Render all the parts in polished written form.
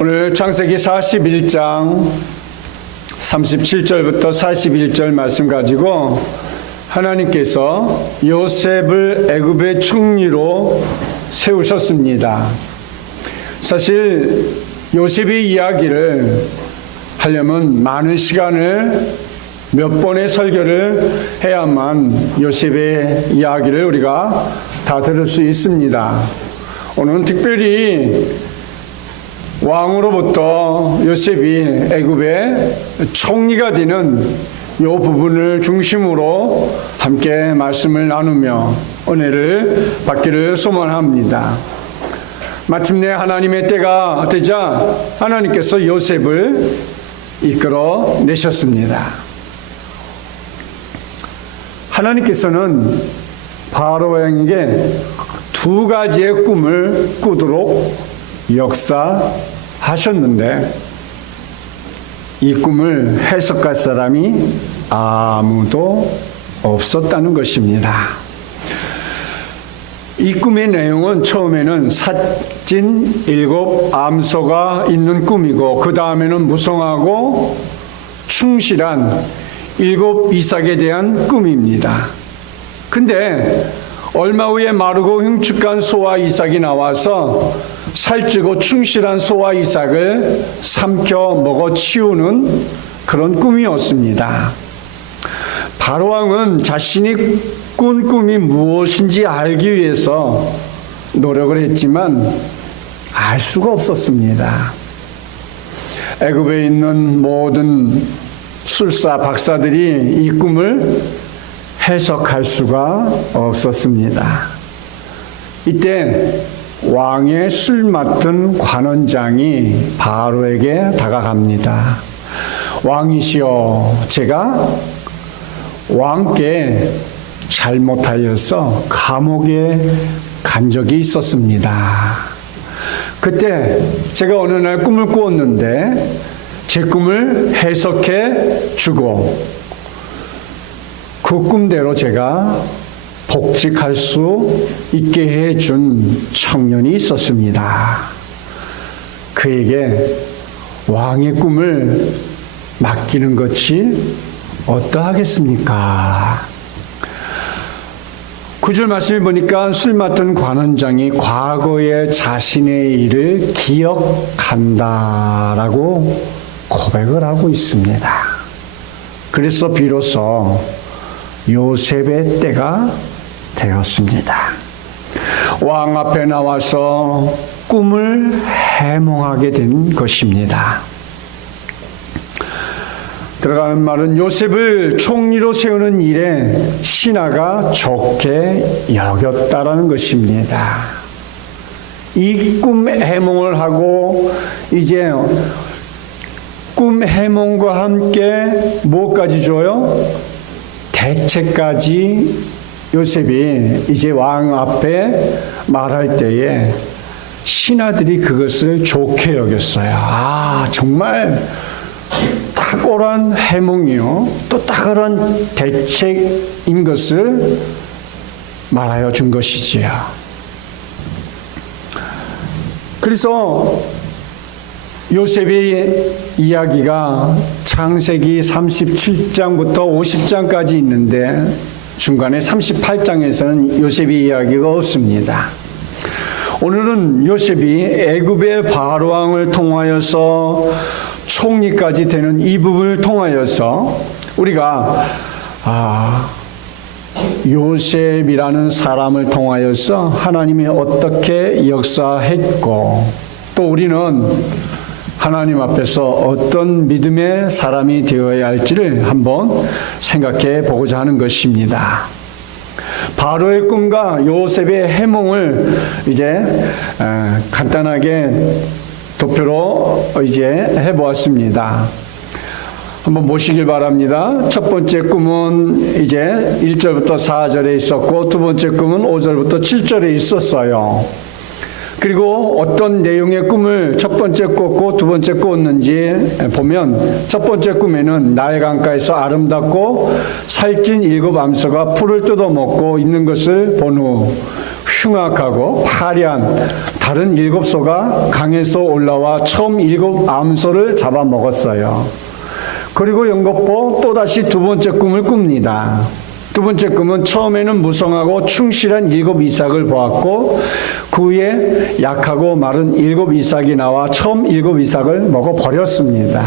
오늘 창세기 41장 37절부터 41절 말씀 가지고 하나님께서 요셉을 애굽의 총리로 세우셨습니다. 사실 요셉의 이야기를 하려면 많은 시간을 몇 번의 설교를 해야만 요셉의 이야기를 우리가 다 들을 수 있습니다. 오늘은 특별히 왕으로부터 요셉이 애굽의 총리가 되는 이 부분을 중심으로 함께 말씀을 나누며 은혜를 받기를 소망합니다. 마침내 하나님의 때가 되자 하나님께서 요셉을 이끌어 내셨습니다. 하나님께서는 바로 왕에게 두 가지의 꿈을 꾸도록 역사하셨는데 이 꿈을 해석할 사람이 아무도 없었다는 것입니다. 이 꿈의 내용은 처음에는 사진 7 암소가 있는 꿈이고 그 다음에는 무성하고 충실한 7 이삭에 대한 꿈입니다. 근데 얼마 후에 마르고 흉측한 소와 이삭이 나와서 살찌고 충실한 소와 이삭을 삼켜 먹어 치우는 그런 꿈이었습니다. 바로왕은 자신이 꾼 꿈이 무엇인지 알기 위해서 노력을 했지만 알 수가 없었습니다. 애굽에 있는 모든 술사 박사들이 이 꿈을 해석할 수가 없었습니다. 이때 왕의 술 맡은 관원장이 바로에게 다가갑니다. 왕이시여, 제가 왕께 잘못하여서 감옥에 간 적이 있었습니다. 그때 제가 어느 날 꿈을 꾸었는데 제 꿈을 해석해 주고 그 꿈대로 제가 복직할 수 있게 해준 청년이 있었습니다. 그에게 왕의 꿈을 맡기는 것이 어떠하겠습니까? 9절 말씀을 보니까 술 맡은 관원장이 과거의 자신의 일을 기억한다라고 고백을 하고 있습니다. 그래서 비로소 요셉의 때가 되었습니다. 왕 앞에 나와서 꿈을 해몽하게 된 것입니다. 들어가는 말은 요셉을 총리로 세우는 일에 신하가 좋게 여겼다라는 것입니다. 이 꿈 해몽을 하고 이제 꿈 해몽과 함께 뭐까지 줘요? 대책까지 요셉이 이제 왕 앞에 말할 때에 신하들이 그것을 좋게 여겼어요. 아, 정말 탁월한 해몽이요, 또 탁월한 대책인 것을 말하여 준 것이지요. 그래서 요셉의 이야기가 창세기 37장부터 50장까지 있는데 중간에 38장에서는 요셉의 이야기가 없습니다. 오늘은 요셉이 애굽의 바로왕을 통하여서 총리까지 되는 이 부분을 통하여서 우리가 요셉이라는 사람을 통하여서 하나님이 어떻게 역사했고 또 우리는 하나님 앞에서 어떤 믿음의 사람이 되어야 할지를 한번 생각해 보고자 하는 것입니다. 바로의 꿈과 요셉의 해몽을 이제 간단하게 도표로 이제 해보았습니다. 한번 보시길 바랍니다. 첫 번째 꿈은 이제 1절부터 4절에 있었고 두 번째 꿈은 5절부터 7절에 있었어요. 그리고 어떤 내용의 꿈을 첫 번째 꿨고 두 번째 꿨는지 보면 첫 번째 꿈에는 나일 강가에서 아름답고 살찐 7 암소가 풀을 뜯어먹고 있는 것을 본 후 흉악하고 파리한 다른 7소가 강에서 올라와 처음 7 암소를 잡아먹었어요. 그리고 연곱보 또다시 두 번째 꿈을 꿉니다. 두 번째 꿈은 처음에는 무성하고 충실한 7 이삭을 보았고 그 후에 약하고 마른 7 이삭이 나와 처음 7 이삭을 먹어버렸습니다.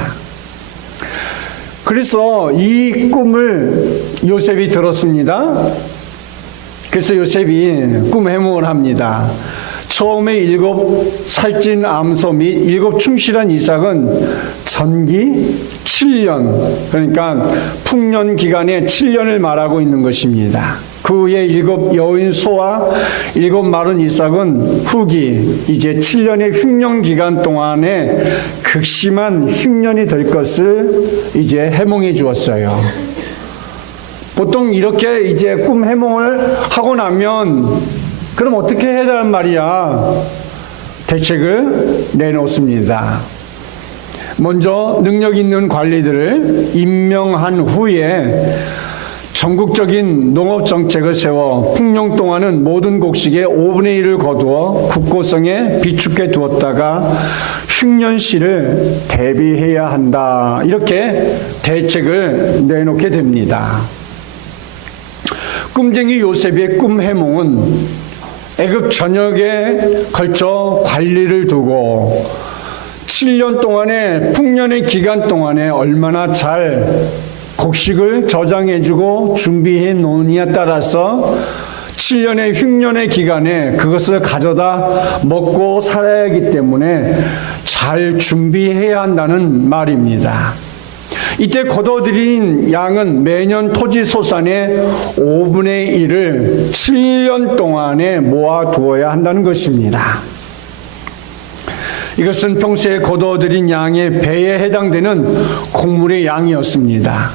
그래서 이 꿈을 요셉이 들었습니다. 그래서 요셉이 꿈 해몽을 합니다. 처음에 7 살찐 암소 및 7 충실한 이삭은 전기 7년, 그러니까 풍년 기간에 7년을 말하고 있는 것입니다. 그 후에 7 여인 소와 7 마른 이삭은 후기 이제 7년의 흉년 기간 동안에 극심한 흉년이 될 것을 이제 해몽해 주었어요. 보통 이렇게 이제 꿈 해몽을 하고 나면 그럼 어떻게 해야 되란 말이야? 대책을 내놓습니다. 먼저 능력 있는 관리들을 임명한 후에 전국적인 농업정책을 세워 풍년 동안은 모든 곡식의 5분의 1을 거두어 국고성에 비축해 두었다가 흉년시를 대비해야 한다. 이렇게 대책을 내놓게 됩니다. 꿈쟁이 요셉의 꿈 해몽은 애굽 전역에 걸쳐 관리를 두고 7년 동안의 풍년의 기간 동안에 얼마나 잘 곡식을 저장해주고 준비해 놓느냐에 따라서 7년의 흉년의 기간에 그것을 가져다 먹고 살아야 하기 때문에 잘 준비해야 한다는 말입니다. 이때 거둬들인 양은 매년 토지 소산의 5분의 1을 7년 동안에 모아두어야 한다는 것입니다. 이것은 평소에 거둬들인 양의 배에 해당되는 곡물의 양이었습니다.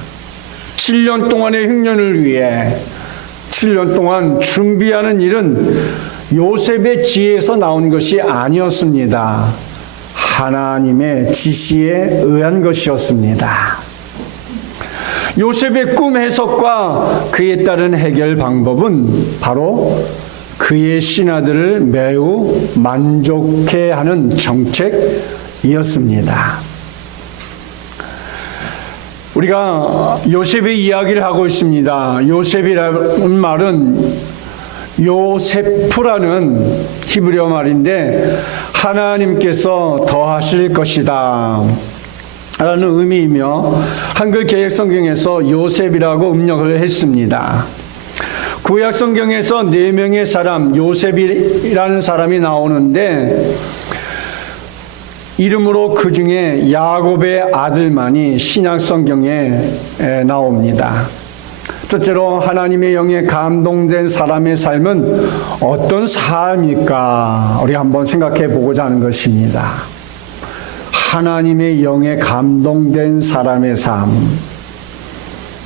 7년 동안의 흉년을 위해 7년 동안 준비하는 일은 요셉의 지혜에서 나온 것이 아니었습니다. 하나님의 지시에 의한 것이었습니다. 요셉의 꿈 해석과 그에 따른 해결 방법은 바로 그의 신하들을 매우 만족해 하는 정책이었습니다. 우리가 요셉의 이야기를 하고 있습니다. 요셉이라는 말은 요세프라는 히브리어 말인데 하나님께서 더하실 것이다 라는 의미이며 한글 개역 성경에서 요셉이라고 음력을 했습니다. 구약 성경에서 4명의 사람 요셉이라는 사람이 나오는데 이름으로 그 중에 야곱의 아들만이 신약 성경에 나옵니다. 첫째로 하나님의 영에 감동된 사람의 삶은 어떤 삶일까 우리 한번 생각해 보고자 하는 것입니다. 하나님의 영에 감동된 사람의 삶.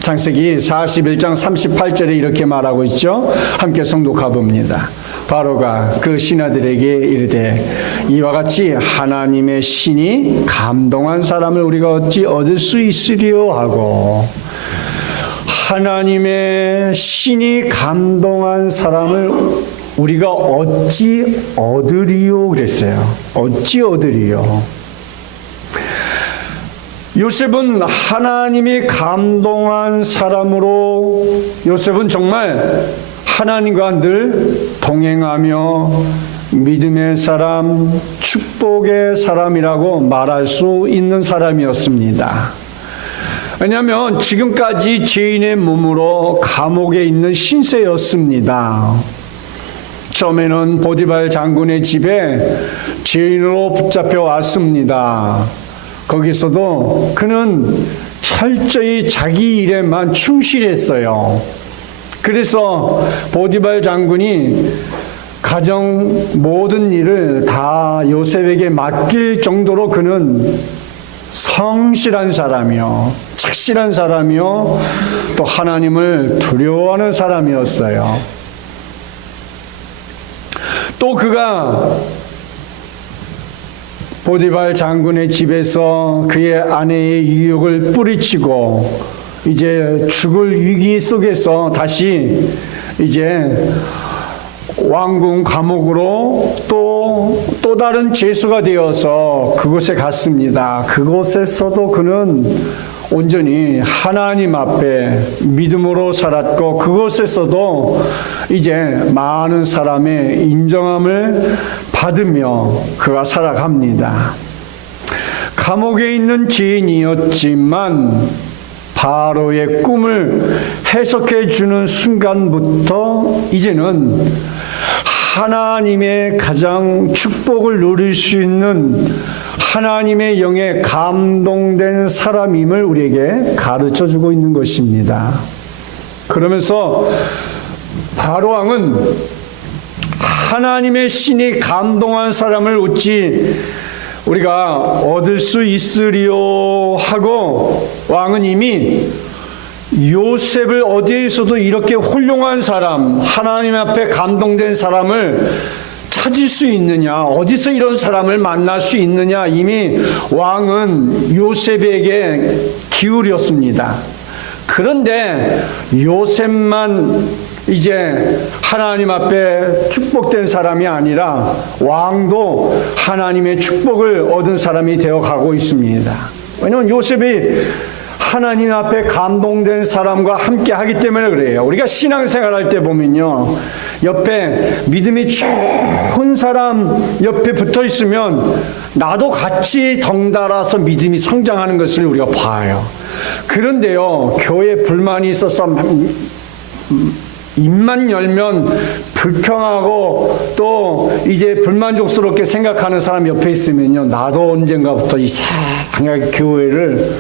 창세기 41장 38절에 이렇게 말하고 있죠. 함께 성독해 봅니다. 바로가 그 신하들에게 이르되 이와 같이 하나님의 신이 감동한 사람을 우리가 어찌 얻을 수 있으리요 하고 하나님의 신이 감동한 사람을 우리가 어찌 얻으리요 그랬어요. 어찌 얻으리요. 요셉은 하나님이 감동한 사람으로 요셉은 정말 하나님과 늘 동행하며 믿음의 사람, 축복의 사람이라고 말할 수 있는 사람이었습니다. 왜냐하면 지금까지 죄인의 몸으로 감옥에 있는 신세였습니다. 처음에는 보디발 장군의 집에 죄인으로 붙잡혀 왔습니다. 거기서도 그는 철저히 자기 일에만 충실했어요. 그래서 보디발 장군이 가정 모든 일을 다 요셉에게 맡길 정도로 그는 성실한 사람이요, 착실한 사람이요, 또 하나님을 두려워하는 사람이었어요. 또 그가 보디발 장군의 집에서 그의 아내의 유혹을 뿌리치고 이제 죽을 위기 속에서 다시 이제 왕궁 감옥으로 또 다른 죄수가 되어서 그곳에 갔습니다. 그곳에서도 그는 온전히 하나님 앞에 믿음으로 살았고 그곳에서도 이제 많은 사람의 인정함을 받으며 그가 살아갑니다. 감옥에 있는 죄인이었지만 바로의 꿈을 해석해 주는 순간부터 이제는 하나님의 가장 축복을 누릴 수 있는 하나님의 영에 감동된 사람임을 우리에게 가르쳐 주고 있는 것입니다. 그러면서 바로 왕은 하나님의 신이 감동한 사람을 어찌 우리가 얻을 수 있으리요 하고 왕은 이미 요셉을 어디에서도 이렇게 훌륭한 사람, 하나님 앞에 감동된 사람을 찾을 수 있느냐, 어디서 이런 사람을 만날 수 있느냐, 이미 왕은 요셉에게 기울였습니다. 그런데 요셉만 이제 하나님 앞에 축복된 사람이 아니라 왕도 하나님의 축복을 얻은 사람이 되어가고 있습니다. 왜냐하면 요셉이 하나님 앞에 감동된 사람과 함께 하기 때문에 그래요. 우리가 신앙생활할 때 보면요, 옆에 믿음이 좋은 사람 옆에 붙어 있으면 나도 같이 덩달아서 믿음이 성장하는 것을 우리가 봐요. 그런데요, 교회에 불만이 있어서 입만 열면 불평하고 또 이제 불만족스럽게 생각하는 사람 옆에 있으면요, 나도 언젠가부터 이상하게 교회를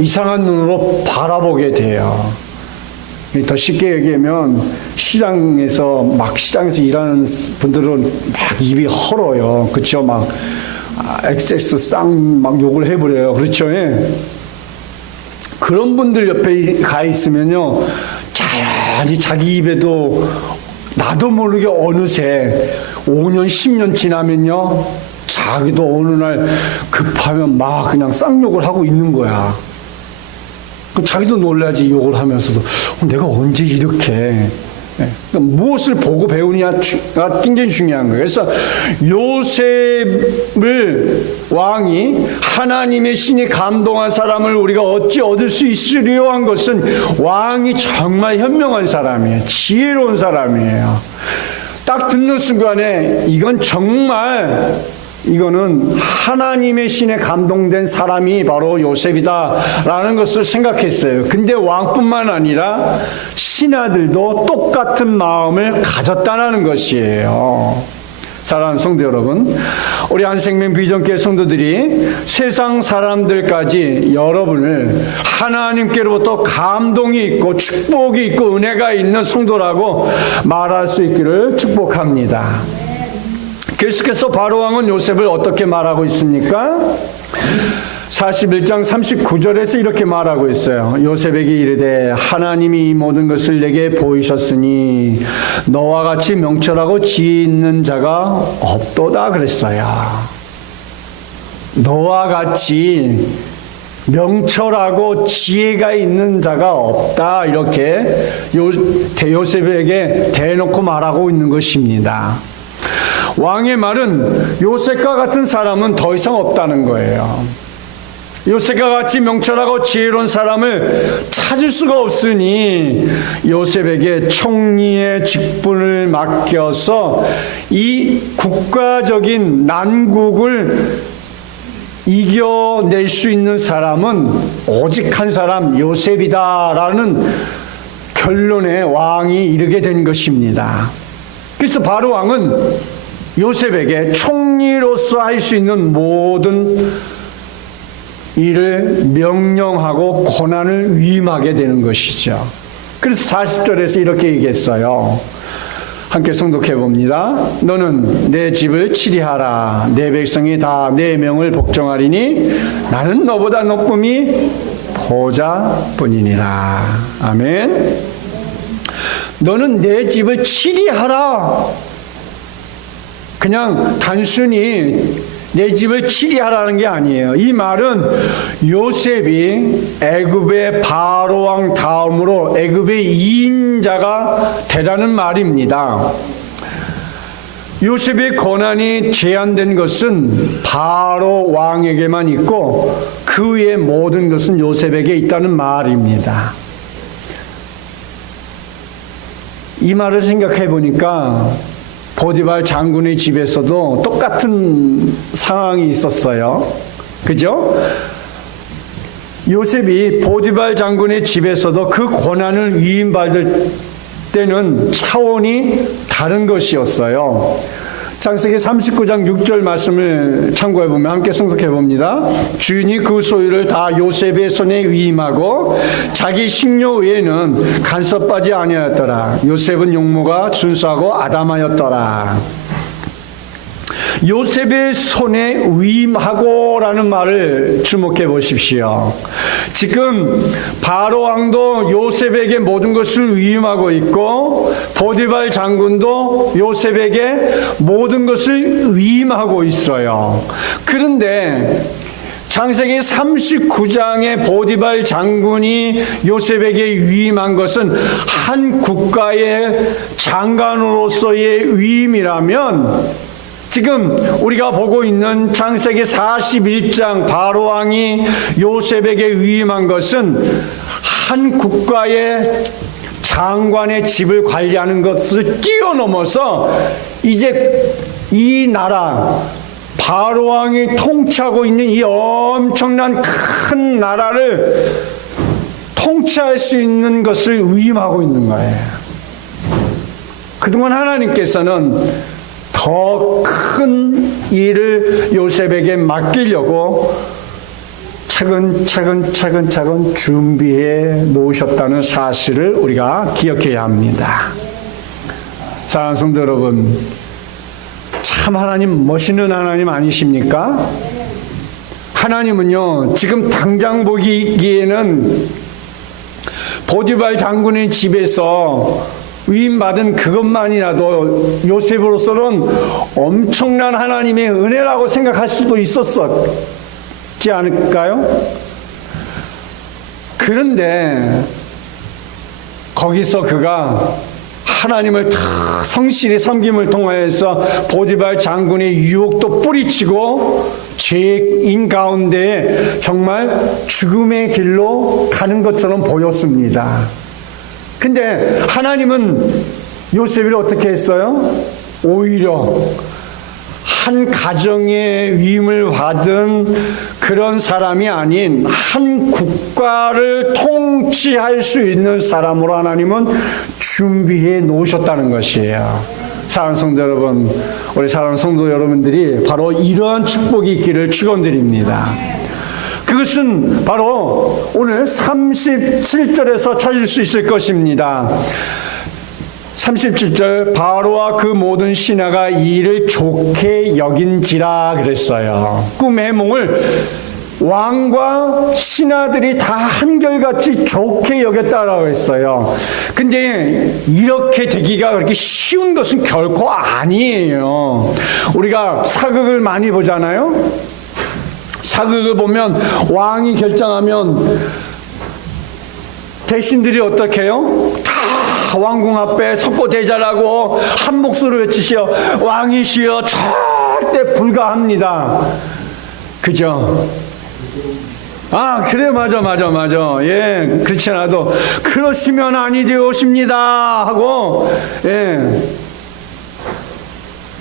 이상한 눈으로 바라보게 돼요. 더 쉽게 얘기하면 시장에서 일하는 분들은 막 입이 헐어요. 그렇죠? 막 엑세스 막 욕을 해버려요. 그렇죠? 예. 그런 분들 옆에 가 있으면요, 자연히 자기 입에도 나도 모르게 어느새 5년, 10년 지나면요, 자기도 어느 날 급하면 막 그냥 쌍욕을 하고 있는 거야. 자기도 놀라지, 욕을 하면서도. 내가 언제 이렇게. 그러니까 무엇을 보고 배우냐가 굉장히 중요한 거예요. 그래서 요셉을 왕이 하나님의 신이 감동한 사람을 우리가 어찌 얻을 수 있으리요 한 것은 왕이 정말 현명한 사람이에요. 지혜로운 사람이에요. 딱 듣는 순간에 이거는 하나님의 신에 감동된 사람이 바로 요셉이다라는 것을 생각했어요. 근데 왕뿐만 아니라 신하들도 똑같은 마음을 가졌다는 것이에요. 사랑하는 성도 여러분, 우리 한생명 비전교회 성도들이 세상 사람들까지 여러분을 하나님께로부터 감동이 있고 축복이 있고 은혜가 있는 성도라고 말할 수 있기를 축복합니다. 계속해서 바로왕은 요셉을 어떻게 말하고 있습니까? 41장 39절에서 이렇게 말하고 있어요. 요셉에게 이르되 하나님이 이 모든 것을 내게 보이셨으니 너와 같이 명철하고 지혜 있는 자가 없도다 그랬어요. 너와 같이 명철하고 지혜가 있는 자가 없다, 이렇게 요셉에게 대놓고 말하고 있는 것입니다. 왕의 말은 요셉과 같은 사람은 더 이상 없다는 거예요. 요셉과 같이 명철하고 지혜로운 사람을 찾을 수가 없으니 요셉에게 총리의 직분을 맡겨서 이 국가적인 난국을 이겨낼 수 있는 사람은 오직 한 사람, 요셉이다라는 결론에 왕이 이르게 된 것입니다. 그래서 바로 왕은 요셉에게 총리로서 할 수 있는 모든 일을 명령하고 권한을 위임하게 되는 것이죠. 그래서 40절에서 이렇게 얘기했어요. 함께 성독해 봅니다. 너는 내 집을 치리하라. 내 백성이 다 내 명을 복종하리니 나는 너보다 높음이 보좌뿐이니라. 아멘. 너는 내 집을 치리하라. 그냥 단순히 내 집을 치리하라는 게 아니에요. 이 말은 요셉이 애굽의 바로왕 다음으로 애굽의 2인자가 되라는 말입니다. 요셉의 권한이 제한된 것은 바로 왕에게만 있고 그 외의 모든 것은 요셉에게 있다는 말입니다. 이 말을 생각해 보니까 보디발 장군의 집에서도 똑같은 상황이 있었어요. 그죠? 요셉이 보디발 장군의 집에서도 그 권한을 위임받을 때는 차원이 다른 것이었어요. 창세기 39장 6절 말씀을 참고해 보면 함께 성독해 봅니다. 주인이 그 소유를 다 요셉의 손에 위임하고 자기 식료 외에는 간섭하지 아니하였더라. 요셉은 용모가 준수하고 아담하였더라. 요셉의 손에 위임하고라는 말을 주목해 보십시오. 지금 바로 왕도 요셉에게 모든 것을 위임하고 있고 보디발 장군도 요셉에게 모든 것을 위임하고 있어요. 그런데 창세기 39장의 보디발 장군이 요셉에게 위임한 것은 한 국가의 장관으로서의 위임이라면 지금 우리가 보고 있는 창세기 41장 바로 왕이 요셉에게 위임한 것은 한 국가의 장관의 집을 관리하는 것을 뛰어넘어서 이제 이 나라 바로 왕이 통치하고 있는 이 엄청난 큰 나라를 통치할 수 있는 것을 위임하고 있는 거예요. 그동안 하나님께서는 더 큰 일을 요셉에게 맡기려고 차근차근 준비해 놓으셨다는 사실을 우리가 기억해야 합니다. 사랑하는 성도 여러분, 참 하나님 멋있는 하나님 아니십니까? 하나님은요, 지금 당장 보기에는 보디발 장군의 집에서 위임받은 그것만이라도 요셉으로서는 엄청난 하나님의 은혜라고 생각할 수도 있었지 않을까요? 그런데 거기서 그가 하나님을 성실히 섬김을 통하여서 보디발 장군의 유혹도 뿌리치고 죄인 가운데 정말 죽음의 길로 가는 것처럼 보였습니다. 근데 하나님은 요셉을 어떻게 했어요? 오히려 한 가정의 위임을 받은 그런 사람이 아닌 한 국가를 통치할 수 있는 사람으로 하나님은 준비해 놓으셨다는 것이에요. 사랑하는 성도 여러분, 우리 사랑하는 성도 여러분들이 바로 이러한 축복이 있기를 축원드립니다. 그것은 바로 오늘 37절에서 찾을 수 있을 것입니다. 37절, 바로와 그 모든 신하가 이 일을 좋게 여긴지라 그랬어요. 꿈의 해몽을 왕과 신하들이 다 한결같이 좋게 여겼다라고 했어요. 근데 이렇게 되기가 그렇게 쉬운 것은 결코 아니에요. 우리가 사극을 많이 보잖아요. 사극을 보면 왕이 결정하면 대신들이 어떻게 해요? 다 왕궁 앞에 석고대자라고 한 목소리로 외치시어 왕이시여 절대 불가합니다. 그죠? 아, 그래, 맞아. 예, 그렇지 않아도 그러시면 아니 되오십니다 하고, 예,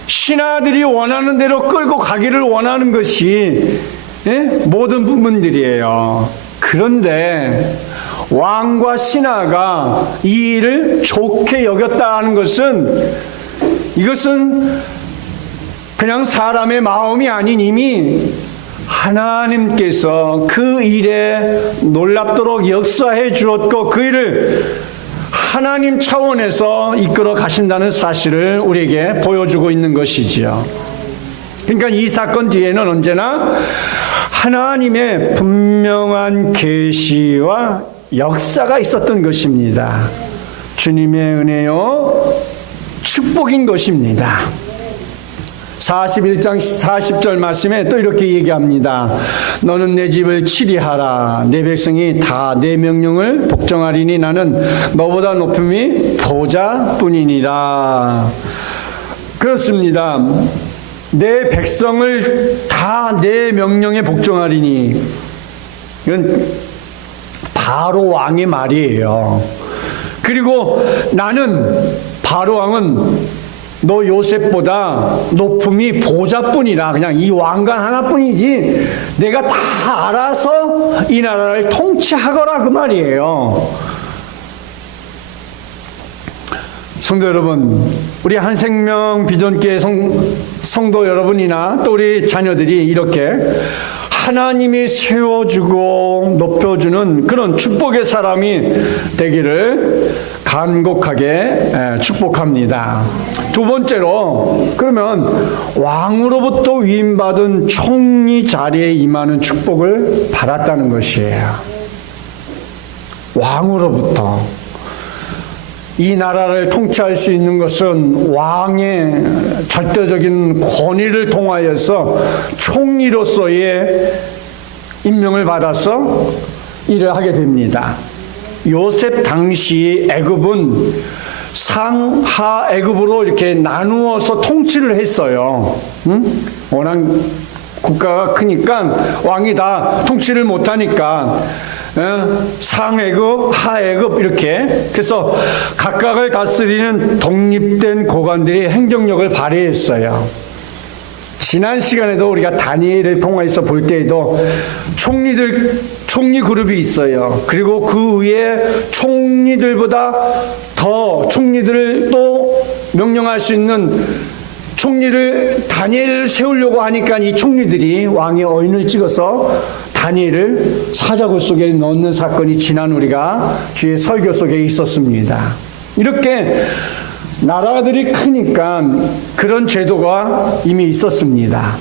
신하들이 원하는 대로 끌고 가기를 원하는 것이, 예, 모든 부분들이에요. 그런데 왕과 신하가 이 일을 좋게 여겼다는 것은, 이것은 그냥 사람의 마음이 아닌 이미 하나님께서 그 일에 놀랍도록 역사해 주었고 그 일을 하나님 차원에서 이끌어 가신다는 사실을 우리에게 보여주고 있는 것이지요. 그러니까 이 사건 뒤에는 언제나 하나님의 분명한 계시와 역사가 있었던 것입니다. 주님의 은혜요 축복인 것입니다. 41장 40절 말씀에 또 이렇게 얘기합니다. 너는 내 집을 치리하라. 내 백성이 다 내 명령을 복종하리니 나는 너보다 높음이 보좌뿐이니라. 그렇습니다. 내 백성을 다 내 명령에 복종하리니, 이건 바로 왕의 말이에요. 그리고 나는, 바로 왕은 너 요셉보다 높음이 보좌뿐이라, 그냥 이 왕관 하나뿐이지 내가 다 알아서 이 나라를 통치하거라, 그 말이에요. 성도 여러분, 우리 한생명 비전교회 성도 여러분이나 또 우리 자녀들이 이렇게 하나님이 세워주고 높여주는 그런 축복의 사람이 되기를 간곡하게 축복합니다. 두 번째로, 그러면 왕으로부터 위임받은 총리 자리에 임하는 축복을 받았다는 것이에요. 왕으로부터. 이 나라를 통치할 수 있는 것은 왕의 절대적인 권위를 통하여서 총리로서의 임명을 받아서 일을 하게 됩니다. 요셉 당시 애굽은 상하 애굽으로 이렇게 나누어서 통치를 했어요. 워낙 국가가 크니까 왕이 다 통치를 못하니까 상애굽, 하애굽 이렇게, 그래서 각각을 다스리는 독립된 고관들이 행정력을 발휘했어요. 지난 시간에도 우리가 다니엘을 통해서 볼 때에도 총리 그룹이 있어요. 그리고 그 위에 총리들보다 더 총리들을 또 명령할 수 있는 총리를, 다니엘을 세우려고 하니까 이 총리들이 왕의 어인을 찍어서 다니엘을 사자굴 속에 넣는 사건이 지난 우리가 주의 설교 속에 있었습니다. 이렇게 나라들이 크니까 그런 제도가 이미 있었습니다.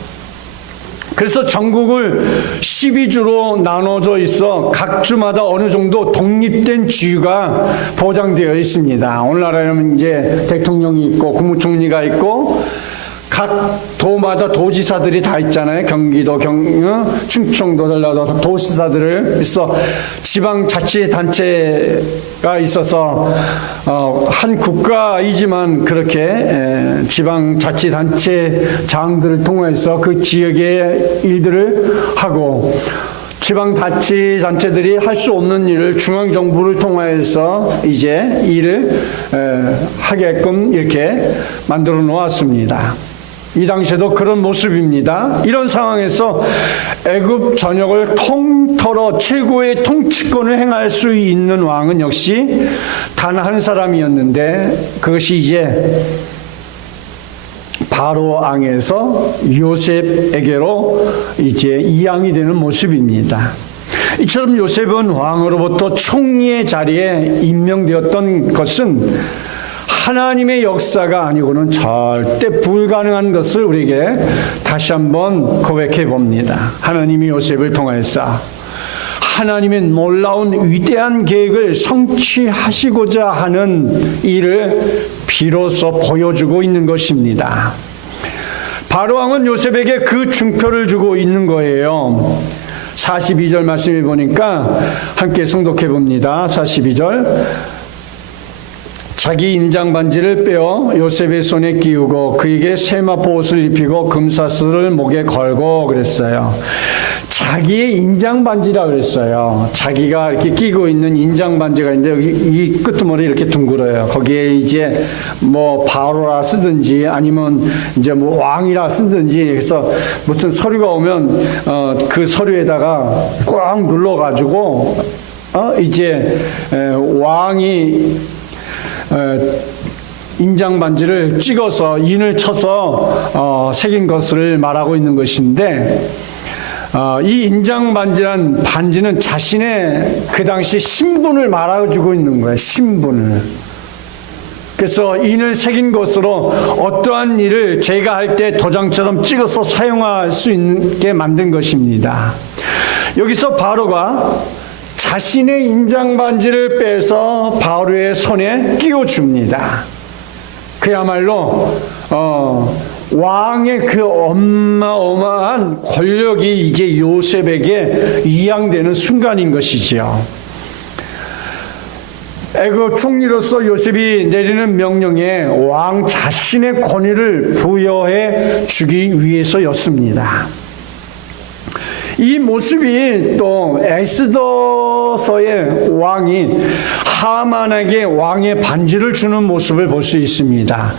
그래서 전국을 12주로 나눠져 있어 각 주마다 어느 정도 독립된 지위가 보장되어 있습니다. 오늘날에는 이제 대통령이 있고 국무총리가 있고 각 도마다 도지사들이 다 있잖아요. 경기도, 충청도, 전라도 도지사들을. 그래서 지방자치단체가 있어서 한 국가이지만 그렇게 지방자치단체장들을 통해서 그 지역의 일들을 하고, 지방자치단체들이 할 수 없는 일을 중앙정부를 통해서 이제 일을 하게끔 이렇게 만들어 놓았습니다. 이 당시에도 그런 모습입니다. 이런 상황에서 애굽 전역을 통틀어 최고의 통치권을 행할 수 있는 왕은 역시 단 한 사람이었는데, 그것이 이제 바로 왕에서 요셉에게로 이제 이양이 되는 모습입니다. 이처럼 요셉은 왕으로부터 총리의 자리에 임명되었던 것은 하나님의 역사가 아니고는 절대 불가능한 것을 우리에게 다시 한번 고백해 봅니다. 하나님이 요셉을 통해서 하나님의 놀라운 위대한 계획을 성취하시고자 하는 일을 비로소 보여주고 있는 것입니다. 바로왕은 요셉에게 그 증표를 주고 있는 거예요. 42절 말씀을 보니까 함께诵독해 봅니다. 42절. 자기 인장 반지를 빼어 요셉의 손에 끼우고 그에게 세마포 옷을 입히고 금사슬을 목에 걸고 그랬어요. 자기의 인장 반지라 그랬어요. 자기가 이렇게 끼고 있는 인장 반지가 있는데 여기 이 끄트머리 이렇게 둥글어요. 거기에 이제 뭐 바로라 쓰든지 아니면 이제 뭐 왕이라 쓰든지, 그래서 무슨 서류가 오면 그 서류에다가 꽉 눌러가지고 이제 왕이 인장 반지를 찍어서 인을 쳐서 새긴 것을 말하고 있는 것인데, 이 인장 반지란 반지는 자신의 그 당시 신분을 말해주고 있는 거예요. 신분을. 그래서 인을 새긴 것으로 어떠한 일을 제가 할 때 도장처럼 찍어서 사용할 수 있게 만든 것입니다. 여기서 바로가 자신의 인장 반지를 빼서 바로의 손에 끼워줍니다. 그야말로 왕의 그 어마어마한 권력이 이제 요셉에게 이양되는 순간인 것이지요. 애굽 총리로서 요셉이 내리는 명령에 왕 자신의 권위를 부여해 주기 위해서였습니다. 이 모습이 또 에스더서의 왕이 하만에게 왕의 반지를 주는 모습을 볼 수 있습니다.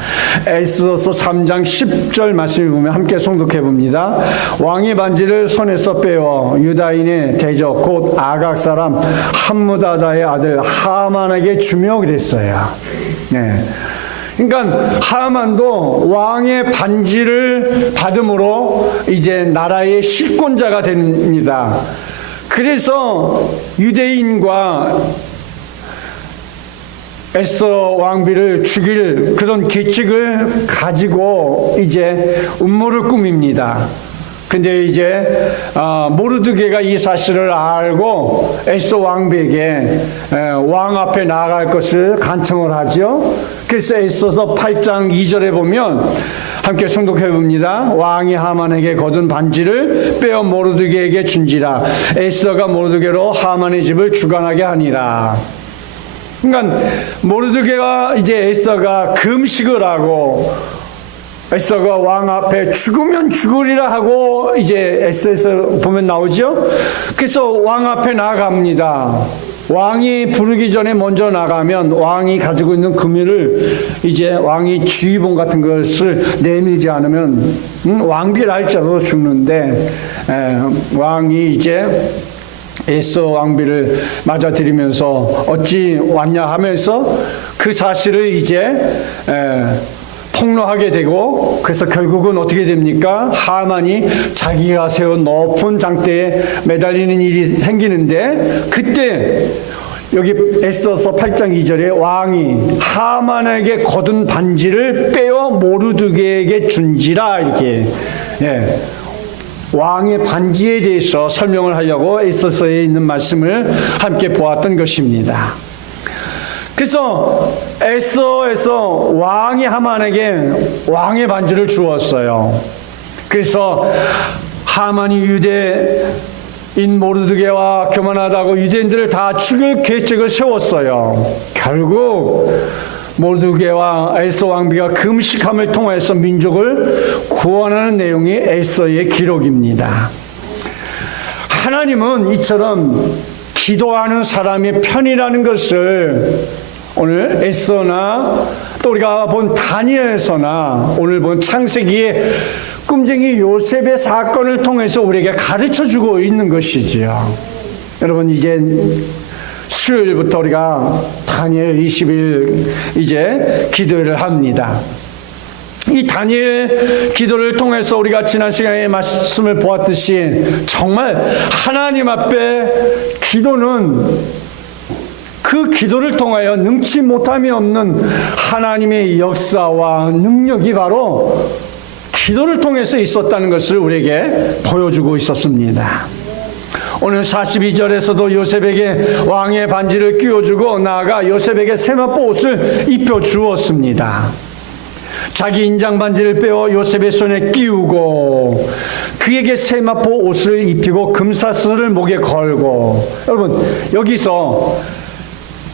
에스더서 3장 10절 말씀을 보면 함께 송독해 봅니다. 왕의 반지를 손에서 빼어 유다인의 대적 곧 아각 사람 함무다다의 아들 하만에게 주며 그랬어요. 네. 그러니까 하만도 왕의 반지를 받음으로 이제 나라의 실권자가 됩니다. 그래서 유대인과 에스더 왕비를 죽일 그런 계책을 가지고 이제 음모를 꾸밉니다. 근데 이제 모르드게가 이 사실을 알고 에스더 왕비에게 왕 앞에 나아갈 것을 간청을 하죠. 그래서 에스더서 8장 2절에 보면 함께诵독해 봅니다. 왕이 하만에게 거둔 반지를 빼어 모르드게에게 준지라. 에스더가 모르드게로 하만의 집을 주관하게 하니라. 그러니까 모르드게가 이제 에스더가 금식을 하고 에스더가 왕 앞에 죽으면 죽으리라 하고 이제 에스더에서 보면 나오죠. 그래서 왕 앞에 나아갑니다. 왕이 부르기 전에 먼저 나가면 왕이 가지고 있는 금유를 이제 왕이 지휘봉 같은 것을 내밀지 않으면 왕비 날짜로 죽는데 왕이 이제 에스더 왕비를 맞아들이면서 어찌 왔냐 하면서 그 사실을 이제 폭로하게 되고 그래서 결국은 어떻게 됩니까? 하만이 자기가 세운 높은 장대에 매달리는 일이 생기는데 그때 여기 에스더서 8장 2절에 왕이 하만에게 거둔 반지를 빼어 모르드게에게 준지라 이렇게 왕의 반지에 대해서 설명을 하려고 에스더서에 있는 말씀을 함께 보았던 것입니다. 그래서 에스더에서 왕이 하만에게 왕의 반지를 주었어요. 그래서 하만이 유대인 모르드게와 교만하다고 유대인들을 다 죽일 계책을 세웠어요. 결국 모르드게와 에스더 왕비가 금식함을 통해서 민족을 구원하는 내용이 에스더의 기록입니다. 하나님은 이처럼 기도하는 사람의 편이라는 것을 오늘 에스더나 또 우리가 본 다니엘서나 오늘 본 창세기의 꿈쟁이 요셉의 사건을 통해서 우리에게 가르쳐주고 있는 것이지요. 여러분 이제 수요일부터 우리가 다니엘 20일 이제 기도를 합니다. 이 다니엘 기도를 통해서 우리가 지난 시간에 말씀을 보았듯이 정말 하나님 앞에 기도는 그 기도를 통하여 능치 못함이 없는 하나님의 역사와 능력이 바로 기도를 통해서 있었다는 것을 우리에게 보여주고 있었습니다. 오늘 42절에서도 요셉에게 왕의 반지를 끼워주고 나아가 요셉에게 세마포 옷을 입혀주었습니다. 자기 인장 반지를 빼어 요셉의 손에 끼우고 그에게 세마포 옷을 입히고 금사슬을 목에 걸고 여러분 여기서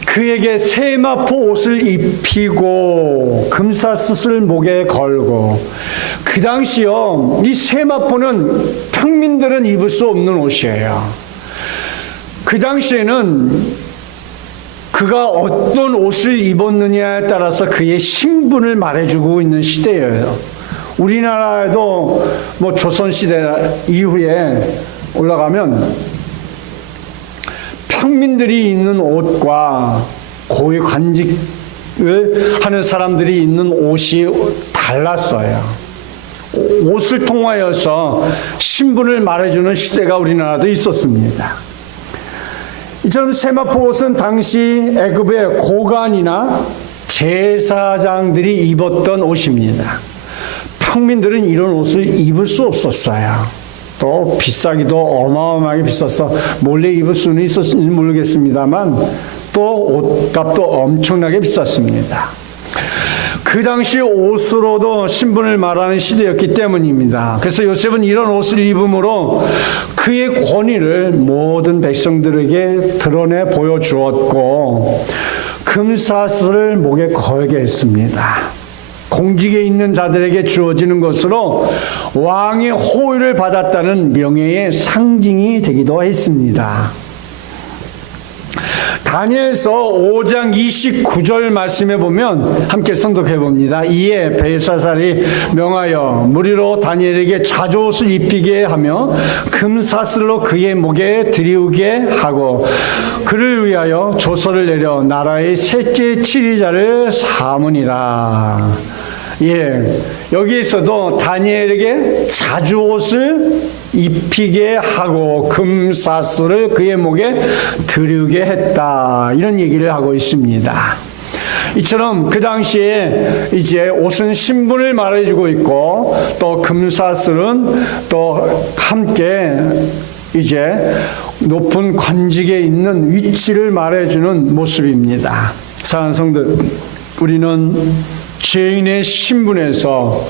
그에게 세마포 옷을 입히고 금사슬을 목에 걸고 그 당시요 이 세마포는 평민들은 입을 수 없는 옷이에요. 그 당시에는 그가 어떤 옷을 입었느냐에 따라서 그의 신분을 말해주고 있는 시대예요. 우리나라에도 뭐 조선시대 이후에 올라가면 평민들이 입는 옷과 고위 관직을 하는 사람들이 입는 옷이 달랐어요. 옷을 통하여서 신분을 말해주는 시대가 우리나라도 있었습니다. 이처럼 세마포 옷은 당시 애굽의 고관이나 제사장들이 입었던 옷입니다. 평민들은 이런 옷을 입을 수 없었어요. 또 비싸기도 어마어마하게 비싸서 몰래 입을 수는 있었는지 모르겠습니다만 또 옷값도 엄청나게 비쌌습니다. 그 당시 옷으로도 신분을 말하는 시대였기 때문입니다. 그래서 요셉은 이런 옷을 입음으로 그의 권위를 모든 백성들에게 드러내 보여주었고 그 금사슬을 목에 걸게 했습니다. 공직에 있는 자들에게 주어지는 것으로 왕의 호의를 받았다는 명예의 상징이 되기도 했습니다. 다니엘서 5장 29절 말씀에 보면 함께 성독해 봅니다. 이에 벨사살이 명하여 무리로 다니엘에게 자주옷을 입히게 하며 금사슬로 그의 목에 들이우게 하고 그를 위하여 조서를 내려 나라의 셋째 치리자를 삼으니라. 예, 여기에서도 다니엘에게 자주옷을 입히게 하고 금사슬을 그의 목에 들이우게 했다. 이런 얘기를 하고 있습니다. 이처럼 그 당시에 이제 옷은 신분을 말해주고 있고 또 금사슬은 또 함께 이제 높은 관직에 있는 위치를 말해주는 모습입니다. 사랑하는 성도, 우리는 죄인의 신분에서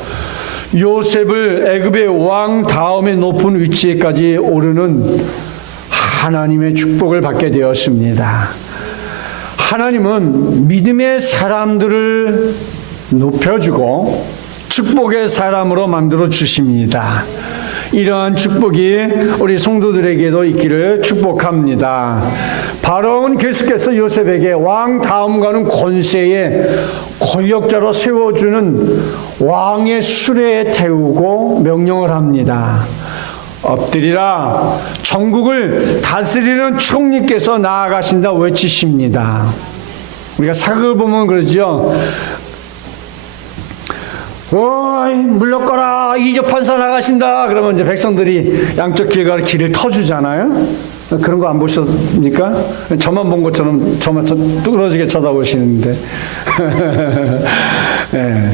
요셉을 애굽의 왕 다음에 높은 위치에까지 오르는 하나님의 축복을 받게 되었습니다. 하나님은 믿음의 사람들을 높여주고 축복의 사람으로 만들어 주십니다. 이러한 축복이 우리 성도들에게도 있기를 축복합니다. 바로는 계속해서 요셉에게 왕 다음가는 권세의 권력자로 세워주는 왕의 수레에 태우고 명령을 합니다. 엎드리라, 전국을 다스리는 총리께서 나아가신다 외치십니다. 우리가 사극을 보면 그러죠. 어이, 물러거라, 이적 판사 나가신다. 그러면 이제 백성들이 양쪽 길가로 길을 터주잖아요. 그런 거 안 보셨습니까? 저만 본 것처럼 저만 뚫어지게 쳐다보시는데. 네.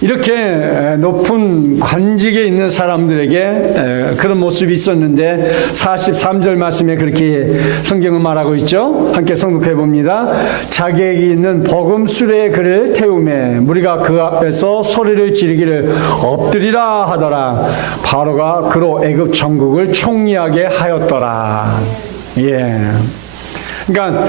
이렇게 높은 관직에 있는 사람들에게 그런 모습이 있었는데 43절 말씀에 그렇게 성경은 말하고 있죠. 함께 성독해 봅니다. 자기에게 있는 복음 수레에 그를 태우매 무리가 그 앞에서 소리를 지르기를 엎드리라 하더라. 바로가 그로 애굽 전국을 총리하게 하였더라. 예. 그러니까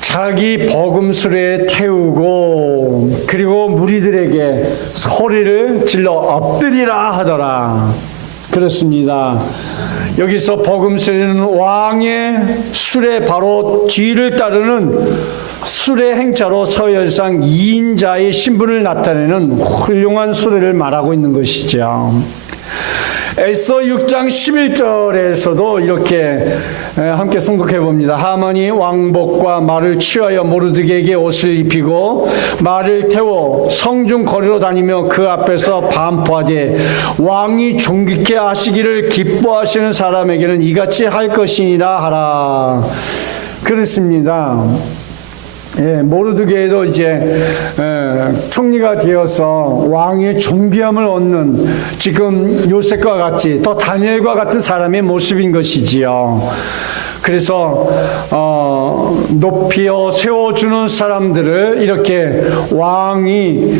자기 복음수레에 태우고 그리고 무리들에게 소리를 질러 엎드리라 하더라. 그렇습니다. 여기서 복음수레는 왕의 수레 바로 뒤를 따르는 수레 행차로 서열상 2인자의 신분을 나타내는 훌륭한 수레를 말하고 있는 것이죠. 에서 6장 11절에서도 이렇게 함께 성독해 봅니다. 하만이 왕복과 말을 취하여 모르드게에게 옷을 입히고 말을 태워 성중 거리로 다니며 그 앞에서 반포하되 왕이 존귀케 하시기를 기뻐하시는 사람에게는 이같이 할 것이니라 하라. 그렇습니다. 예, 모르드게도 이제 총리가 되어서 왕의 존귀함을 얻는 지금 요셉과 같이 또 다니엘과 같은 사람의 모습인 것이지요. 그래서 높여 세워주는 사람들을 이렇게 왕이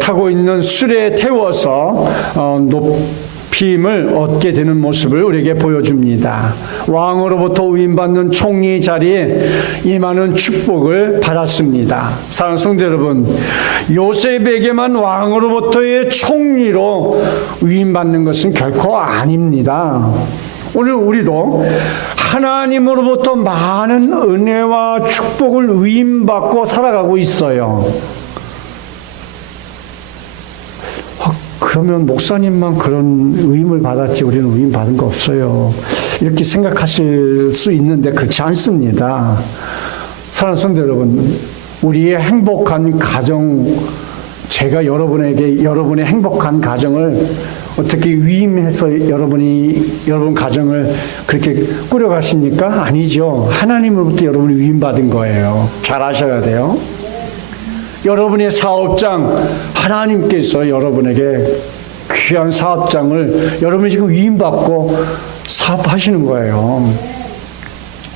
타고 있는 수레에 태워서 높임을 얻게 되는 모습을 우리에게 보여줍니다. 왕으로부터 위임받는 총리 자리에 임하는 축복을 받았습니다. 사랑하는 성도 여러분, 요셉에게만 왕으로부터의 총리로 위임받는 것은 결코 아닙니다. 오늘 우리도 하나님으로부터 많은 은혜와 축복을 위임받고 살아가고 있어요. 그러면 목사님만 그런 위임을 받았지 우리는 위임 받은 거 없어요. 이렇게 생각하실 수 있는데 그렇지 않습니다. 사랑하는 성도 여러분, 우리의 행복한 가정, 제가 여러분의 행복한 가정을 어떻게 위임해서 여러분 가정을 그렇게 꾸려가십니까? 아니죠. 하나님으로부터 여러분이 위임받은 거예요. 잘 아셔야 돼요. 여러분의 사업장, 하나님께서 여러분에게 귀한 사업장을 여러분이 지금 위임받고 사업하시는 거예요.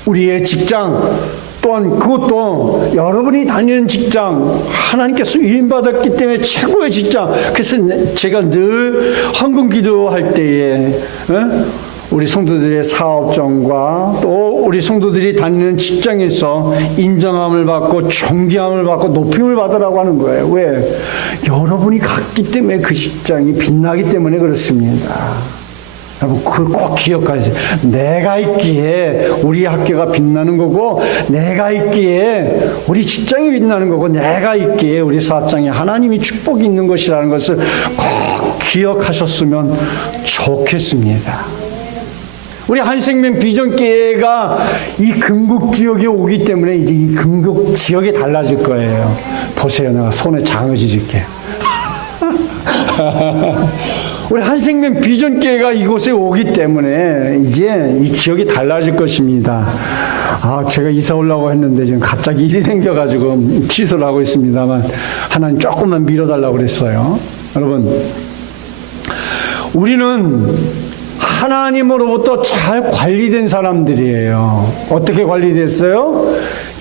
우리의 직장 또한 그것도 여러분이 다니는 직장 하나님께서 위임받았기 때문에 최고의 직장. 그래서 제가 늘 헌금 기도할 때에 우리 성도들의 사업정과 또 우리 성도들이 다니는 직장에서 인정함을 받고 존경함을 받고 높임을 받으라고 하는 거예요. 왜? 여러분이 갔기 때문에 그 직장이 빛나기 때문에 그렇습니다. 여러분 그걸 꼭 기억하세요. 내가 있기에 우리 학교가 빛나는 거고, 내가 있기에 우리 직장이 빛나는 거고, 내가 있기에 우리 사업장에 하나님이 축복이 있는 것이라는 것을 꼭 기억하셨으면 좋겠습니다. 우리 한생명 비전교회가 이 금국 지역에 오기 때문에 이제 이 금국 지역이 달라질 거예요. 보세요, 내가 손에 장을 찢을게. 우리 한생명 비전교회가 이곳에 오기 때문에 이제 이 지역이 달라질 것입니다. 제가 이사 오려고 했는데 지금 갑자기 일이 생겨가지고 취소를 하고 있습니다만, 하나님 조금만 밀어달라고 그랬어요. 여러분, 우리는 하나님으로부터 잘 관리된 사람들이에요. 어떻게 관리됐어요?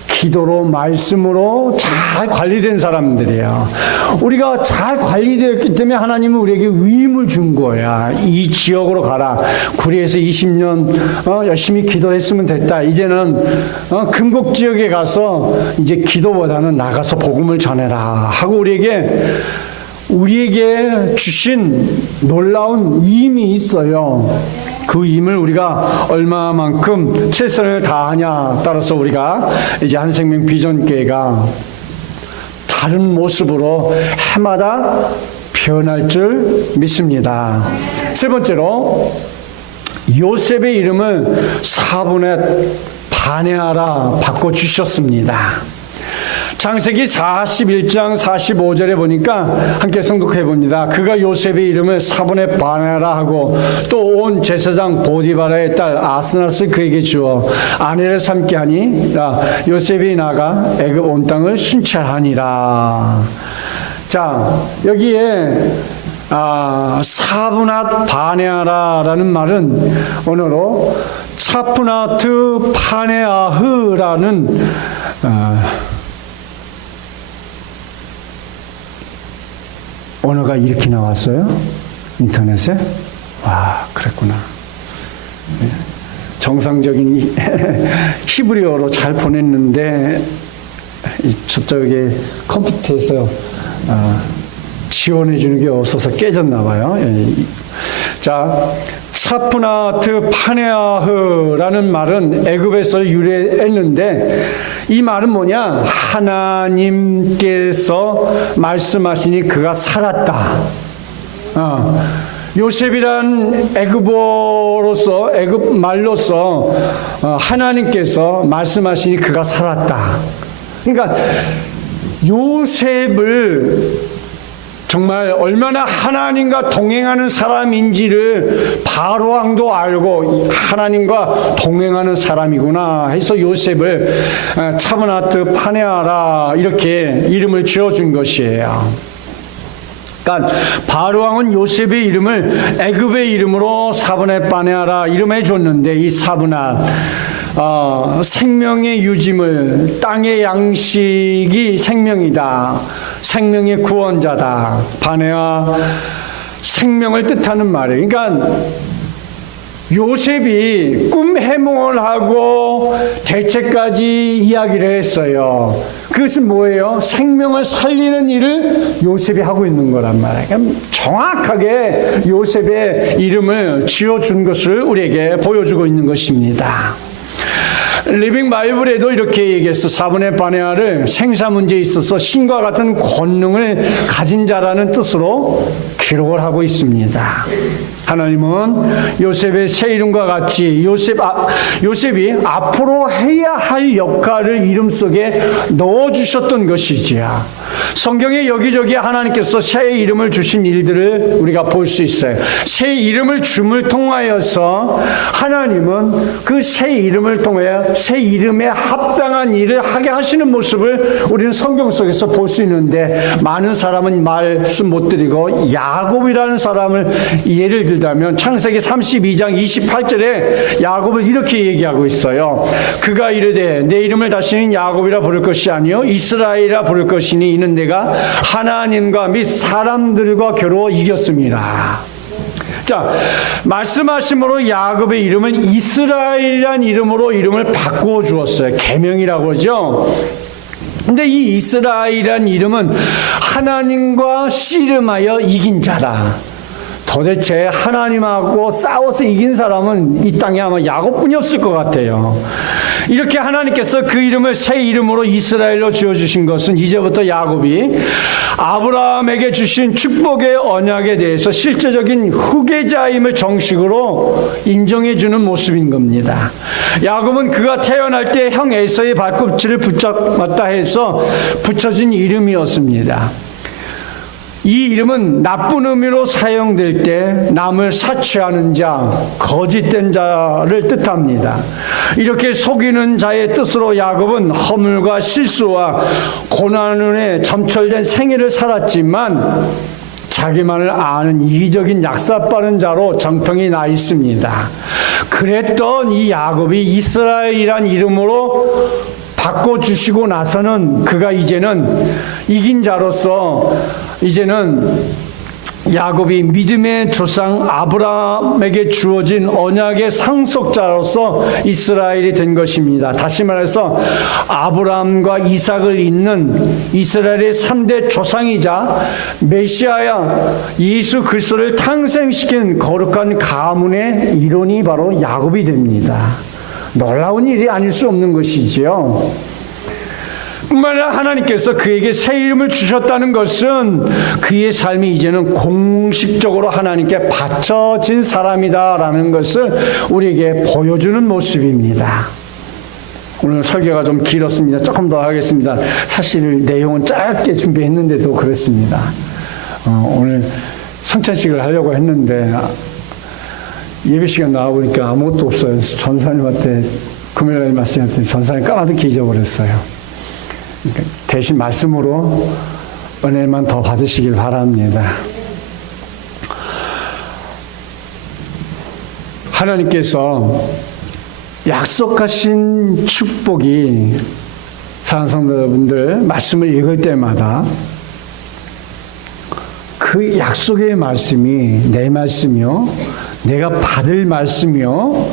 기도로, 말씀으로 잘 관리된 사람들이에요. 우리가 잘 관리되었기 때문에 하나님은 우리에게 위임을 준 거야. 이 지역으로 가라. 구리에서 20년 열심히 기도했으면 됐다. 이제는 금곡 지역에 가서 이제 기도보다는 나가서 복음을 전해라 하고 우리에게 주신 놀라운 위임이 있어요. 그 임을 우리가 얼마만큼 최선을 다하냐 따라서 우리가 이제 한생명 비전교회가 다른 모습으로 해마다 변할 줄 믿습니다. 세 번째로, 요셉의 이름을 4분의 반에하라 바꿔주셨습니다. 창세기 41장 45절에 보니까 함께 성독해 봅니다. 그가 요셉의 이름을 4분의 반에하라 하고 또 온 제사장 보디바라의 딸 아스낫을 그에게 주어 아내를 삼게 하니 요셉이 나가 애굽 온 땅을 순찰하니라. 자, 여기에 4분의 반에하라라는 말은 언어로 차푸나트 파네아흐라는 언어가 이렇게 나왔어요? 인터넷에? 와, 그랬구나. 정상적인 히브리어로 잘 보냈는데 저쪽에 컴퓨터에서 지원해 주는 게 없어서 깨졌나 봐요. 자, 차푸나트 파네아흐라는 말은 애굽에서 유래했는데 이 말은 뭐냐? 하나님께서 말씀하시니 그가 살았다. 요셉이란 애굽어로서, 애굽 말로서 하나님께서 말씀하시니 그가 살았다. 그러니까 요셉을 정말 얼마나 하나님과 동행하는 사람인지를 바로 왕도 알고 하나님과 동행하는 사람이구나 해서 요셉을 차브나트 파네아라 이렇게 이름을 지어준 것이에요. 그러니까 바로 왕은 요셉의 이름을 애굽의 이름으로 사브낫 파네아라 이름해 줬는데, 이 사브낫 생명의 유짐을, 땅의 양식이 생명이다, 생명의 구원자다. 바네아 생명을 뜻하는 말이에요. 그러니까 요셉이 꿈 해몽을 하고 대책까지 이야기를 했어요. 그것은 뭐예요? 생명을 살리는 일을 요셉이 하고 있는 거란 말이에요. 그러니까 정확하게 요셉의 이름을 지어준 것을 우리에게 보여주고 있는 것입니다. 리빙 바이블에도 이렇게 얘기했어. 4분의 바네아를 생사 문제에 있어서 신과 같은 권능을 가진 자라는 뜻으로 기록을 하고 있습니다. 하나님은 요셉의 새 이름과 같이 요셉이 앞으로 해야 할 역할을 이름 속에 넣어주셨던 것이지요. 성경에 여기저기 하나님께서 새 이름을 주신 일들을 우리가 볼 수 있어요. 새 이름을 줌을 통하여서 하나님은 그 새 이름을 통해 새 이름에 합당한 일을 하게 하시는 모습을 우리는 성경 속에서 볼 수 있는데, 많은 사람은 말씀 못 드리고 야곱이라는 사람을 예를 들자면 창세기 32장 28절에 야곱을 이렇게 얘기하고 있어요. 그가 이르되 내 이름을 다시는 야곱이라 부를 것이 아니요 이스라엘이라 부를 것이니 이는 내가 하나님과 및 사람들과 겨루어 이겼습니다. 자, 말씀하심으로 야곱의 이름은 이스라엘이란 이름으로 이름을 바꾸어 주었어요. 계명이라고 하죠. 근데 이 이스라엘이란 이름은 하나님과 씨름하여 이긴 자다. 도대체 하나님하고 싸워서 이긴 사람은 이 땅에 아마 야곱뿐이 없을 것 같아요. 이렇게 하나님께서 그 이름을 새 이름으로 이스라엘로 지어주신 것은 이제부터 야곱이 아브라함에게 주신 축복의 언약에 대해서 실제적인 후계자임을 정식으로 인정해주는 모습인 겁니다. 야곱은 그가 태어날 때 형 에서의 발꿈치를 붙잡았다 해서 붙여진 이름이었습니다. 이 이름은 나쁜 의미로 사용될 때 남을 사치하는 자, 거짓된 자를 뜻합니다. 이렇게 속이는 자의 뜻으로 야곱은 허물과 실수와 고난에 점철된 생애를 살았지만 자기만을 아는 이기적인 약사빠른 자로 정평이 나 있습니다. 그랬던 이 야곱이 이스라엘이란 이름으로 바꿔주시고 나서는 그가 이제는 이긴 자로서 이제는 야곱이 믿음의 조상 아브라함에게 주어진 언약의 상속자로서 이스라엘이 된 것입니다. 다시 말해서 아브라함과 이삭을 잇는 이스라엘의 3대 조상이자 메시아야 예수 그리스도를 탄생시킨 거룩한 가문의 일원이 바로 야곱이 됩니다. 놀라운 일이 아닐 수 없는 것이지요. 뿐만 아니라 하나님께서 그에게 새 이름을 주셨다는 것은 그의 삶이 이제는 공식적으로 하나님께 바쳐진 사람이다라는 것을 우리에게 보여주는 모습입니다. 오늘 설교가 좀 길었습니다. 조금 더 하겠습니다. 사실 내용은 짧게 준비했는데도 그렇습니다. 오늘 성찬식을 하려고 했는데 예배 시간 나와보니까 아무것도 없어요. 전사님한테 금요일날 말씀했더니 전사님 까마득히 잊어버렸어요. 그러니까 대신 말씀으로 은혜만 더 받으시길 바랍니다. 하나님께서 약속하신 축복이 사랑하는 성도 여러분들 말씀을 읽을 때마다 그 약속의 말씀이 내 말씀이요 내가 받을 말씀이요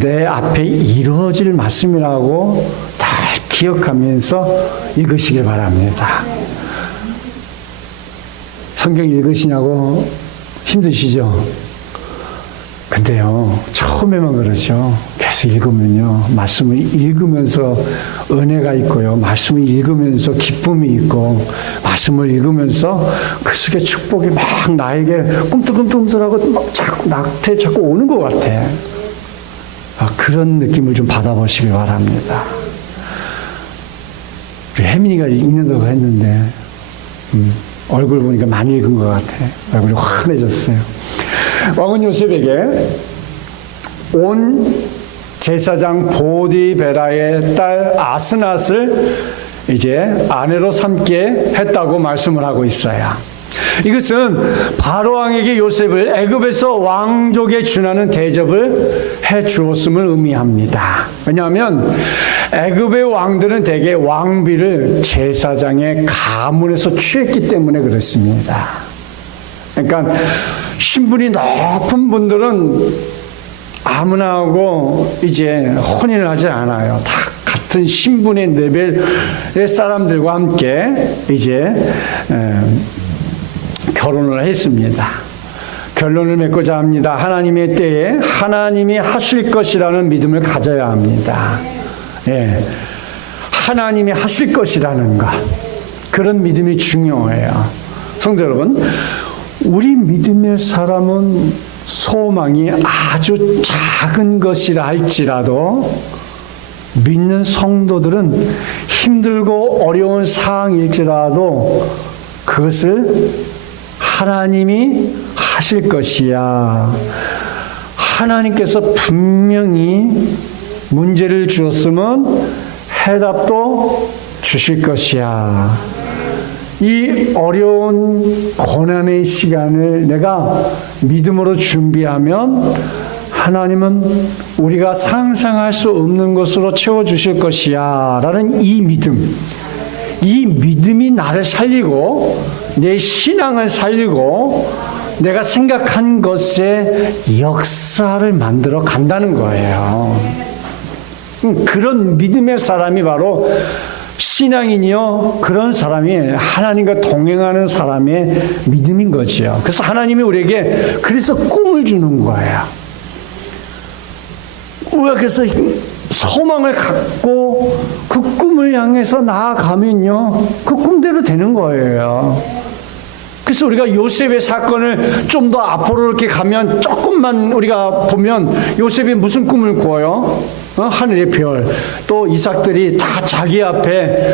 내 앞에 이루어질 말씀이라고 잘 기억하면서 읽으시길 바랍니다. 성경 읽으시냐고 힘드시죠? 근데요 처음에만 그렇죠. 계속 읽으면요 말씀을 읽으면서 은혜가 있고요 말씀을 읽으면서 기쁨이 있고 말씀을 읽으면서 그 속에 축복이 막 나에게 꿈틀꿈틀하고 막 자꾸 오는 것 같아. 그런 느낌을 좀 받아보시길 바랍니다. 우리 혜민이가 읽는다고 했는데 얼굴 보니까 많이 읽은 것 같아. 얼굴이 환해졌어요. 왕은 요셉에게 온 제사장 보디베라의 딸 아스낫을 이제 아내로 삼게 했다고 말씀을 하고 있어요. 이것은 바로 왕에게 요셉을 애굽에서 왕족에 준하는 대접을 해 주었음을 의미합니다. 왜냐하면 애굽의 왕들은 대개 왕비를 제사장의 가문에서 취했기 때문에 그렇습니다. 그러니까 신분이 높은 분들은 아무나 하고 이제 혼인을 하지 않아요. 다 같은 신분의 레벨의 사람들과 함께 이제 결혼을 했습니다. 결론을 맺고자 합니다. 하나님의 때에 하나님이 하실 것이라는 믿음을 가져야 합니다. 예, 하나님이 하실 것이라는 것, 그런 믿음이 중요해요. 성도 여러분, 우리 믿음의 사람은 소망이 아주 작은 것이라 할지라도 믿는 성도들은 힘들고 어려운 상황일지라도 그것을 하나님이 하실 것이야. 하나님께서 분명히 문제를 주었으면 해답도 주실 것이야. 이 어려운 고난의 시간을 내가 믿음으로 준비하면 하나님은 우리가 상상할 수 없는 것으로 채워주실 것이야 라는 이 믿음이 나를 살리고 내 신앙을 살리고 내가 생각한 것의 역사를 만들어 간다는 거예요. 그런 믿음의 사람이 바로 신앙인이요, 그런 사람이 하나님과 동행하는 사람의 믿음인 거지요. 그래서 하나님이 우리에게 그래서 꿈을 주는 거예요. 우리가 그래서 소망을 갖고 그 꿈을 향해서 나아가면요, 그 꿈대로 되는 거예요. 그래서 우리가 요셉의 사건을 좀 더 앞으로 이렇게 가면 조금만 우리가 보면 요셉이 무슨 꿈을 꿔요? 하늘의 별, 또 이삭들이 다 자기 앞에,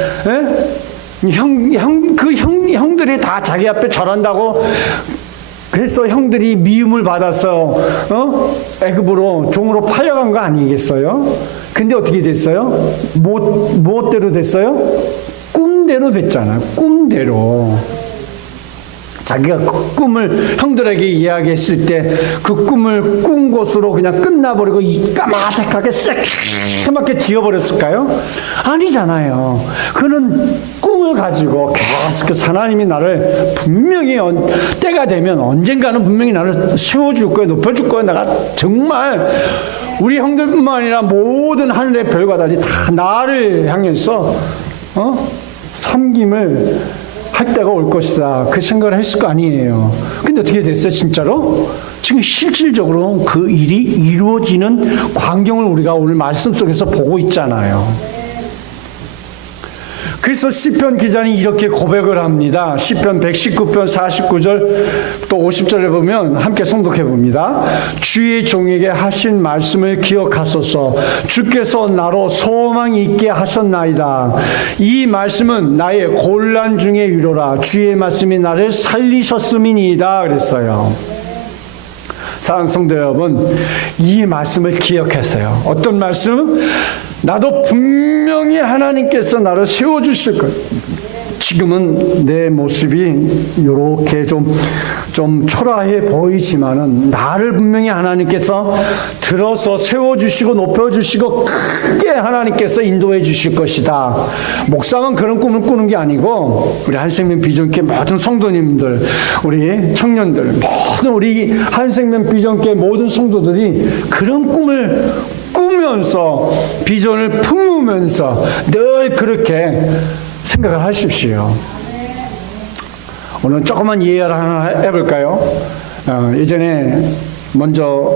형들이 다 자기 앞에 절한다고. 그래서 형들이 미움을 받아서 애굽으로 종으로 팔려간 거 아니겠어요? 근데 어떻게 됐어요? 무엇대로 됐어요? 꿈대로 됐잖아요. 꿈대로. 자기가 그 꿈을 형들에게 이야기했을 때 그 꿈을 꾼 것으로 그냥 끝나버리고 까마득하게 새까맣게 지어버렸을까요? 아니잖아요. 그는 꿈을 가지고 계속해서 하나님이 나를 분명히 때가 되면 언젠가는 분명히 나를 세워줄 거야, 높여줄 거야. 내가 정말 우리 형들뿐만 아니라 모든 하늘의 별과 달이 다 나를 향해서 섬김을 할 때가 올 것이다. 그 생각을 했을 거 아니에요. 근데 어떻게 됐어요, 진짜로? 지금 실질적으로 그 일이 이루어지는 광경을 우리가 오늘 말씀 속에서 보고 있잖아요. 그래서 시편 기자는 이렇게 고백을 합니다. 시편 119편 49절 또 50절에 보면 함께诵독해 봅니다. 주의 종에게 하신 말씀을 기억하소서. 주께서 나로 소망 있게 하셨나이다. 이 말씀은 나의 곤란 중의 위로라. 주의 말씀이 나를 살리셨음이니이다. 그랬어요. 사랑하는 성도 여러분, 이 말씀을 기억하세요. 어떤 말씀? 나도 분명히 하나님께서 나를 세워주실 거예요. 지금은 내 모습이 이렇게 좀 초라해 보이지만은 나를 분명히 하나님께서 들어서 세워주시고 높여주시고 크게 하나님께서 인도해 주실 것이다. 목사만 그런 꿈을 꾸는 게 아니고 우리 한생명 비전교회 모든 성도님들, 우리 청년들, 모든 우리 한생명 비전교회 모든 성도들이 그런 꿈을 꾸면서 비전을 품으면서 늘 그렇게 생각을 하십시오. 오늘 조그만 이해를 하나 해볼까요? 예전에 먼저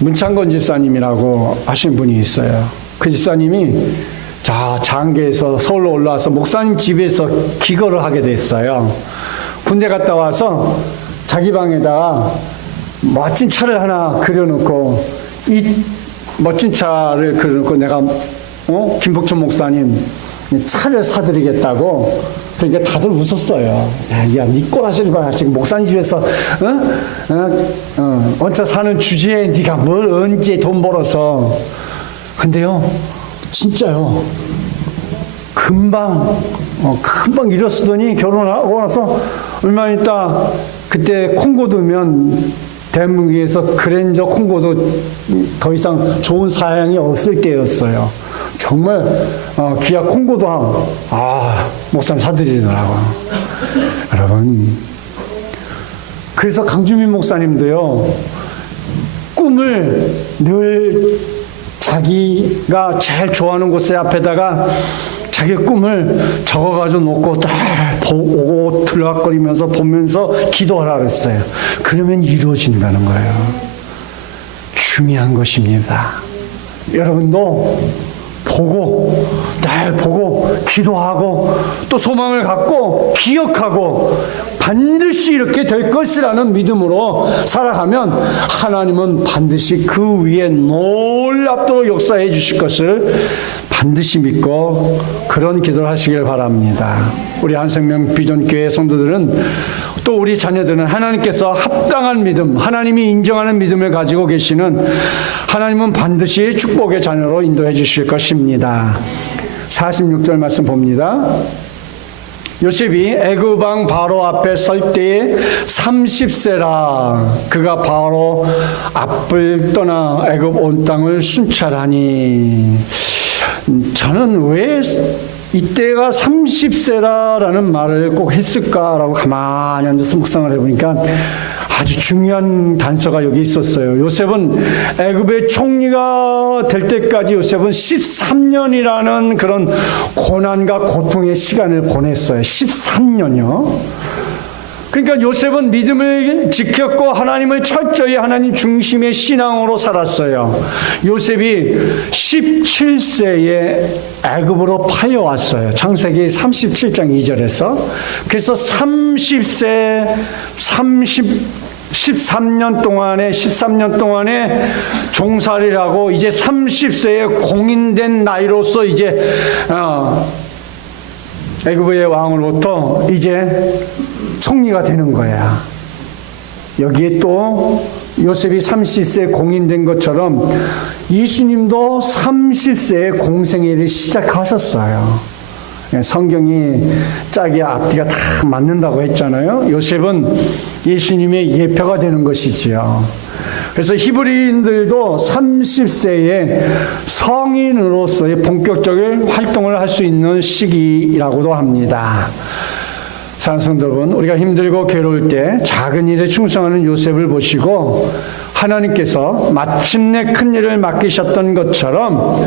문창건 집사님이라고 하신 분이 있어요. 그 집사님이 저 장계에서 서울로 올라와서 목사님 집에서 기거를 하게 됐어요. 군대 갔다 와서 자기 방에다가 멋진 차를 하나 그려놓고 이 멋진 차를 그려놓고 내가 김복천 목사님 차를 사드리겠다고. 그러니까 다들 웃었어요. 야, 니 꼬라지를 봐. 지금 목사님 집에서 얹혀 사는 주제에 네가 뭘 언제 돈 벌어서. 근데요, 진짜요. 금방 이뤘으더니 결혼하고 나서 얼마 있다 그때 콩고도면 대한민국에서 그랜저 콩고도 더 이상 좋은 사양이 없을 때였어요. 정말 기아 콩고도 목사님 사드리더라고요. 여러분, 그래서 강주민 목사님도요, 꿈을 늘 자기가 제일 좋아하는 곳에 앞에다가 자기 꿈을 적어가지고 놓고 딱 보고 들락거리면서 보면서 기도하라 그랬어요. 그러면 이루어진다는 거예요. 중요한 것입니다. 여러분도 날 보고 기도하고 또 소망을 갖고 기억하고 반드시 이렇게 될 것이라는 믿음으로 살아가면 하나님은 반드시 그 위에 놀랍도록 역사해 주실 것을 반드시 믿고 그런 기도를 하시길 바랍니다. 우리 한생명 비전교회 성도들은 또 우리 자녀들은 하나님께서 합당한 믿음, 하나님이 인정하는 믿음을 가지고 계시는 하나님은 반드시 축복의 자녀로 인도해 주실 것입니다. 46절 말씀 봅니다. 요셉이 애굽 왕 바로 앞에 설 때에 30세라. 그가 바로 앞을 떠나 애굽 온 땅을 순찰하니. 저는 왜 이때가 30세라라는 말을 꼭 했을까라고 가만히 앉아서 묵상을 해보니까 아주 중요한 단서가 여기 있었어요. 요셉은 애굽의 총리가 될 때까지 요셉은 13년이라는 그런 고난과 고통의 시간을 보냈어요. 13년이요. 그러니까 요셉은 믿음을 지켰고 하나님을 철저히 하나님 중심의 신앙으로 살았어요. 요셉이 17세에 애굽으로 팔려왔어요. 창세기 37장 2절에서. 그래서 13년 동안에 종살이를 하고 이제 30세에 공인된 나이로서 이제 애굽의 왕으로부터 이제 총리가 되는 거야. 여기에 또 요셉이 30세에 공인된 것처럼 예수님도 30세에 공생애를 시작하셨어요. 성경이 짝이 앞뒤가 다 맞는다고 했잖아요. 요셉은 예수님의 예표가 되는 것이지요. 그래서 히브리인들도 30세에 성인으로서의 본격적인 활동을 할 수 있는 시기라고도 합니다. 사랑하는 성도 여러분, 우리가 힘들고 괴로울 때 작은 일에 충성하는 요셉을 보시고 하나님께서 마침내 큰 일을 맡기셨던 것처럼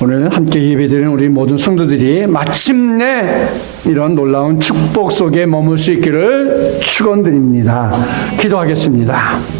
오늘 함께 예배드리는 우리 모든 성도들이 마침내 이런 놀라운 축복 속에 머물 수 있기를 축원드립니다. 기도하겠습니다.